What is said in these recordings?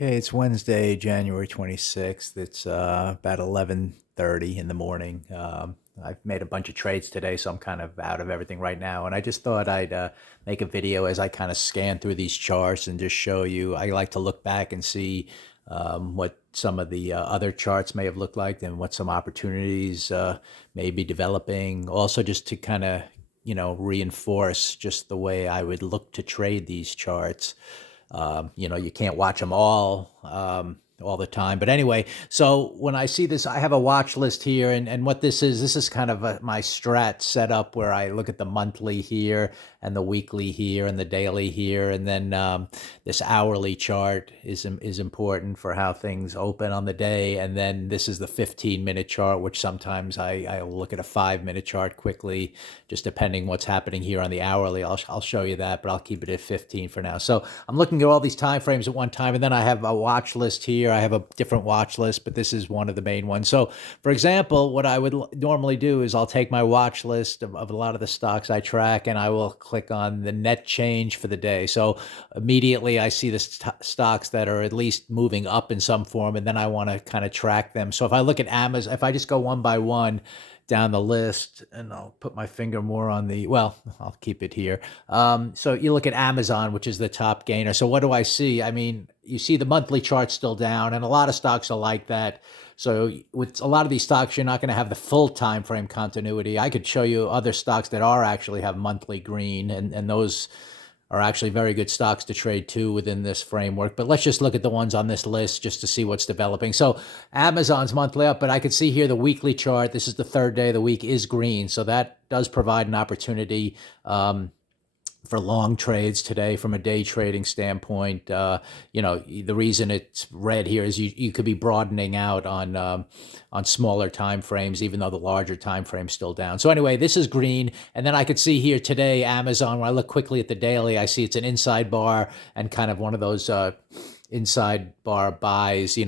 Okay, it's Wednesday, January 26th. It's about 11:30 in the morning. I've made a bunch of trades today, so I'm kind of out of everything right now. And I just thought I'd make a video as I kind of scan through these charts and just show you. I like to look back and see what some of the other charts may have looked like and what some opportunities may be developing. Also, just to kind of, reinforce just the way I would look to trade these charts. You can't watch them all the time. But anyway, so when I see this, I have a watch list here, and what this is kind of my strat setup where I look at the monthly here and the weekly here and the daily here, and then this hourly chart is important for how things open on the day, and then this is the 15-minute chart, which sometimes I'll look at a 5-minute chart quickly, just depending what's happening here on the hourly. I'll show you that, but I'll keep it at 15 for now. So I'm looking at all these time frames at one time, and then I have a watch list here. I have a different watch list, but this is one of the main ones. So, for example, what I would normally do is I'll take my watch list of a lot of the stocks I track, and I will click on the net change for the day. So immediately I see the stocks that are at least moving up in some form, and then I want to kind of track them. So if I look at Amazon, if I just go one by one down the list, and I'll put my finger more on well, I'll keep it here. So you look at Amazon, which is the top gainer. So what do I see? I mean, you see the monthly chart still down, and a lot of stocks are like that. So with a lot of these stocks, you're not going to have the full time frame continuity. I could show you other stocks that are actually have monthly green, and those are actually very good stocks to trade too within this framework. But let's just look at the ones on this list just to see what's developing. So Amazon's monthly up, but I can see here the weekly chart. This is the third day of the week is green. So that does provide an opportunity for long trades today from a day trading standpoint. The reason it's red here is you could be broadening out on smaller time frames, even though the larger time frame's still down. So anyway, this is green. And then I could see here today, Amazon, when I look quickly at the daily, I see it's an inside bar and kind of one of those inside bar buys,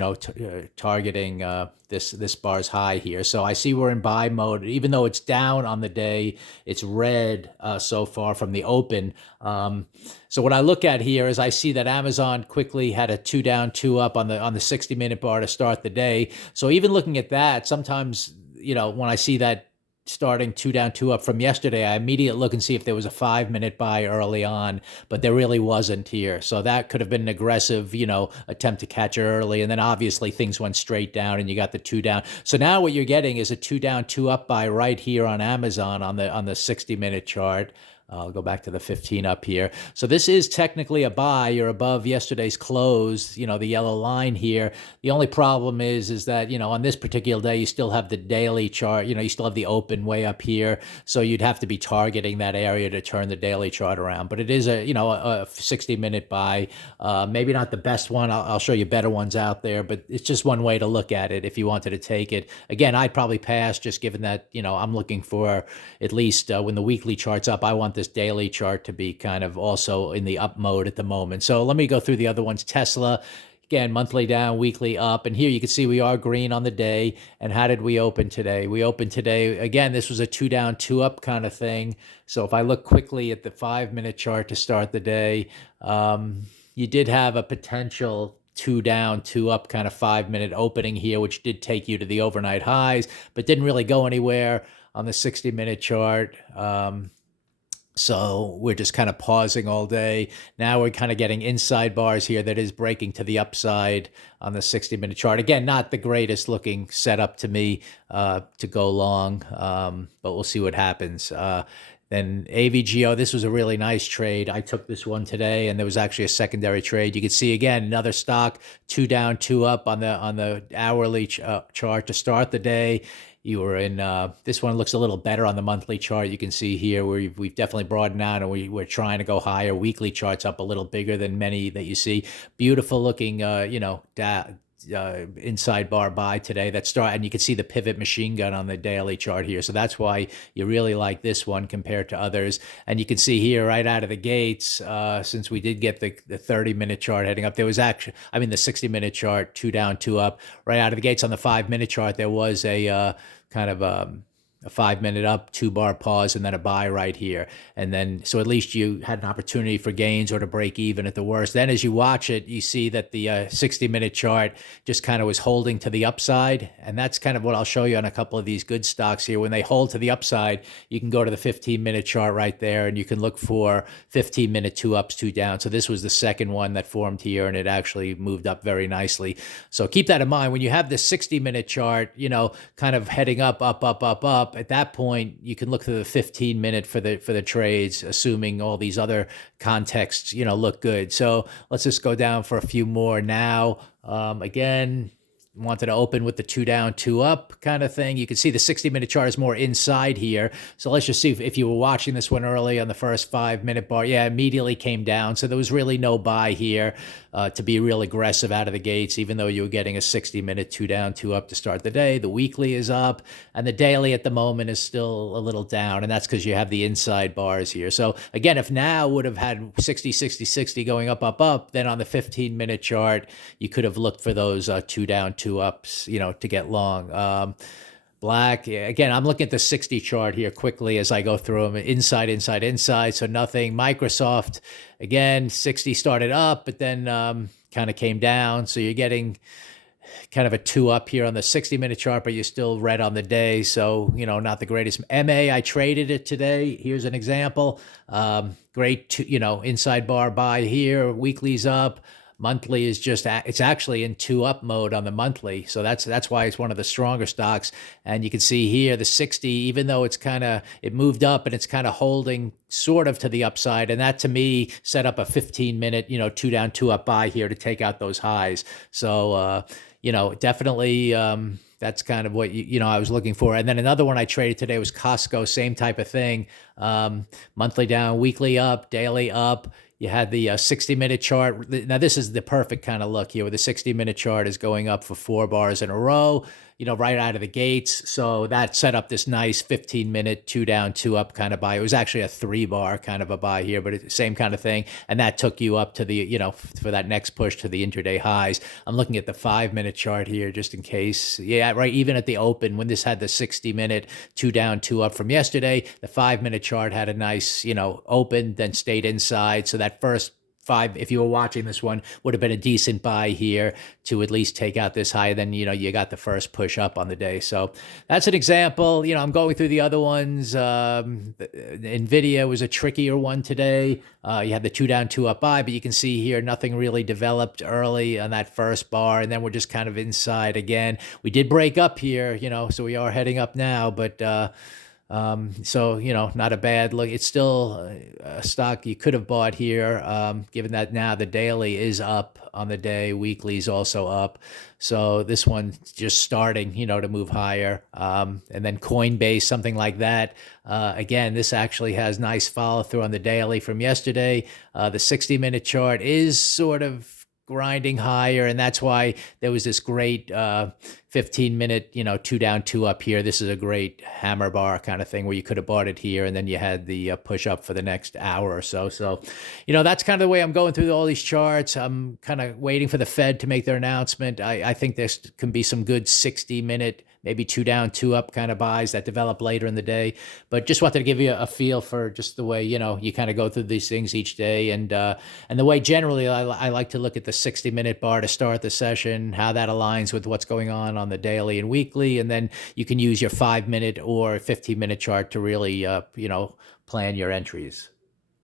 targeting this bar's high here. So I see we're in buy mode, even though it's down on the day. It's red so far from the open. So what I look at here is I see that Amazon quickly had a 2 down, 2 up on the 60-minute bar to start the day. So even looking at that, sometimes when I see that starting 2 down, 2 up from yesterday, I immediately look and see if there was a 5-minute buy early on, but there really wasn't here. So that could have been an aggressive, attempt to catch it early. And then obviously things went straight down and you got the 2 down. So now what you're getting is a 2 down, 2 up buy right here on Amazon on the 60-minute chart. I'll go back to the 15 up here. So this is technically a buy. You're above yesterday's close, the yellow line here. The only problem is that, on this particular day, you still have the daily chart, you still have the open way up here. So you'd have to be targeting that area to turn the daily chart around. But it is a 60-minute buy. Maybe not the best one. I'll show you better ones out there, but it's just one way to look at it if you wanted to take it. Again, I'd probably pass just given that, I'm looking for at least when the weekly chart's up, I want this daily chart to be kind of also in the up mode at the moment. So let me go through the other ones. Tesla, again, monthly down, weekly up. And here you can see we are green on the day. And how did we open today? We opened today, again, this was a 2 down, 2 up kind of thing. So if I look quickly at the 5-minute chart to start the day, you did have a potential 2 down, 2 up kind of 5-minute opening here, which did take you to the overnight highs, but didn't really go anywhere on the 60-minute chart. So we're just kind of pausing all day. Now we're kind of getting inside bars here that is breaking to the upside on the 60-minute chart. Again, not the greatest looking setup to me to go long, but we'll see what happens. Then AVGO, this was a really nice trade. I took this one today, and there was actually a secondary trade. You can see again another stock 2 down, 2 up on the hourly chart to start the day. You were in this one looks a little better on the monthly chart. You can see here where we've definitely broadened out, and we're trying to go higher. Weekly charts up a little bigger than many that you see. Beautiful looking, inside bar buy today that start, and you can see the pivot machine gun on the daily chart here. So that's why you really like this one compared to others. And you can see here right out of the gates, since we did get the 30-minute chart heading up, there was actually, the 60-minute chart, 2 down, 2 up. Right out of the gates on the 5-minute chart, there was a kind of a 5-minute up, 2-bar pause, and then a buy right here. And then, so at least you had an opportunity for gains or to break even at the worst. Then as you watch it, you see that the 60-minute chart just kind of was holding to the upside. And that's kind of what I'll show you on a couple of these good stocks here. When they hold to the upside, you can go to the 15-minute chart right there, and you can look for 15-minute 2 ups, 2 downs. So this was the second one that formed here, and it actually moved up very nicely. So keep that in mind. When you have the 60-minute chart, kind of heading up, up, up, up, up, at that point, you can look to the 15-minute for the trades, assuming all these other contexts, look good. So let's just go down for a few more now. Again, wanted to open with the 2 down, 2 up kind of thing. You can see the 60-minute chart is more inside here. So let's just see if you were watching this one early on the first 5-minute bar. Yeah, immediately came down. So there was really no buy here to be real aggressive out of the gates, even though you were getting a 60-minute 2 down, 2 up to start the day. The weekly is up, and the daily at the moment is still a little down, and that's because you have the inside bars here. So again, if now would have had 60, 60, 60 going up, up, up, then on the 15-minute chart, you could have looked for those 2 down, 2 ups, to get long. Black, again, I'm looking at the 60 chart here quickly as I go through them. Inside, inside, inside, so nothing. Microsoft, again, 60 started up, but then kind of came down. So you're getting kind of a 2 up here on the 60-minute chart, but you're still red on the day. So, not the greatest. MA, I traded it today. Here's an example. Great, inside bar buy here. Weekly's up. Monthly is it's actually in 2 up mode on the monthly. So that's why it's one of the stronger stocks. And you can see here the 60, even though it moved up and it's kind of holding sort of to the upside. And that to me set up a 15-minute, 2 down, 2 up buy here to take out those highs. So, definitely, that's kind of what I was looking for. And then another one I traded today was Costco, same type of thing. Monthly down, weekly up, daily up. You had the 60-minute chart. Now, this is the perfect kind of look here, where the 60-minute chart is going up for 4 bars in a row, right out of the gates. So that set up this nice 15-minute 2 down, 2 up kind of buy. It was actually a 3-bar kind of a buy here, but same kind of thing. And that took you up to the, for that next push to the intraday highs. I'm looking at the 5-minute chart here just in case. Yeah, right. Even at the open, when this had the 60-minute 2 down, 2 up from yesterday, the 5-minute chart had a nice, open, then stayed inside. So that first 5, if you were watching this one, would have been a decent buy here to at least take out this high. Then, you got the first push up on the day. So that's an example. I'm going through the other ones. NVIDIA was a trickier one today. You had the 2 down, 2 up buy, but you can see here nothing really developed early on that first bar. And then we're just kind of inside again. We did break up here, so we are heading up now, but so, not a bad look. It's still a stock you could have bought here, given that now the daily is up on the day, weekly is also up. So this one's just starting, to move higher. And then Coinbase, something like that. Again, this actually has nice follow through on the daily from yesterday. The 60-minute chart is sort of grinding higher, and that's why there was this great 15-minute, 2 down, 2 up here. This is a great hammer bar kind of thing where you could have bought it here, and then you had the push up for the next hour or so. So, that's kind of the way I'm going through all these charts. I'm kind of waiting for the Fed to make their announcement. I think there can be some good 60-minute, maybe 2 down, 2 up kind of buys that develop later in the day. But just wanted to give you a feel for just the way, you kind of go through these things each day. And the way generally I like to look at the 60-minute bar to start the session, how that aligns with what's going on the daily and weekly. And then you can use your 5-minute or 15-minute chart to really, plan your entries.